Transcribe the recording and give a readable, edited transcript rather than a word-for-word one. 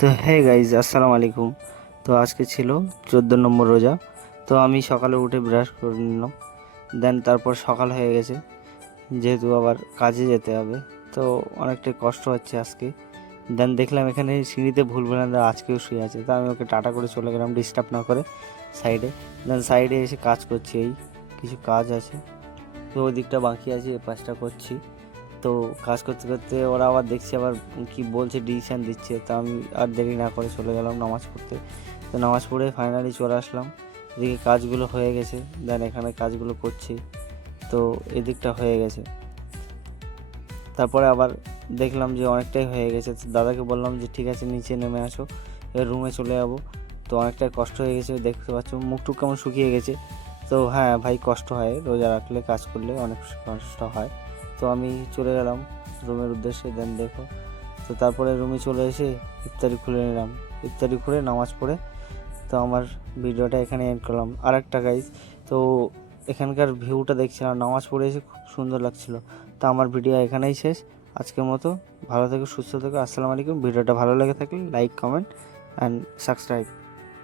তো hey guys আসসালামু আলাইকুম। তো আজকে ছিল 14 নম্বর রোজা। তো আমি সকালে উঠে ব্রাশ করে নিলাম। দেন তারপর সকাল হয়ে গেছে, যেহেতু আবার কাজে যেতে হবে, তো অনেকটাই কষ্ট হচ্ছে আজকে। দেন দেখলাম এখানে সিঁড়িতে ভুল ভুলান্দা আজকেও শুয়ে আছে, তো আমি ওকে টাটা করে চলে গেলাম ডিস্টার্ব না করে সাইডে। দেন সাইডে এসে কাজ করছি, এই কিছু কাজ আছে, তো ওই দিকটা বাকি আছে, এ পাশটা করছি। তো কাজ করতে করতে ওরা আবার দেখছি আবার কি বলছে, ডিসিশান দিচ্ছে, তো আমি আর দেরি না করে চলে গেলাম নামাজ পড়তে। তো নামাজ পড়ে ফাইনালি চলে আসলাম। এদিকে কাজগুলো হয়ে গেছে, দেন এখানে কাজগুলো করছি, তো এদিকটা হয়ে গেছে। তারপরে আবার দেখলাম যে অনেকটাই হয়ে গেছে, তো দাদাকে বললাম যে ঠিক আছে নিচে নেমে আসো, এবার রুমে চলে যাবো। তো অনেকটাই কষ্ট হয়ে গেছে, দেখতে পাচ্ছ মুখটুক কেমন শুকিয়ে গেছে। তো হ্যাঁ ভাই, কষ্ট হয় রোজা রাখলে, কাজ করলে অনেক কষ্ট হয়। তো আমি চলে গেলাম রুমের উদ্দেশ্যে। দেন দেখো, তো তারপরে রুমে চলে এসে ইফতারি খুলে নিলাম। ইফতারি খুলে নামাজ পড়ে তো আমার ভিডিওটা এখানে এন্ড করলাম। আর একটা গাইজ, তো এখানকার ভিউটা দেখছিলাম, নামাজ পড়ে এসে খুব সুন্দর লাগছিল। তো আমার ভিডিও এখানেই শেষ আজকের মতো। ভালো থেকো, সুস্থ থেকো, আসসালামু আলাইকুম। ভিডিওটা ভালো লেগে থাকলে লাইক, কমেন্ট অ্যান্ড সাবস্ক্রাইব।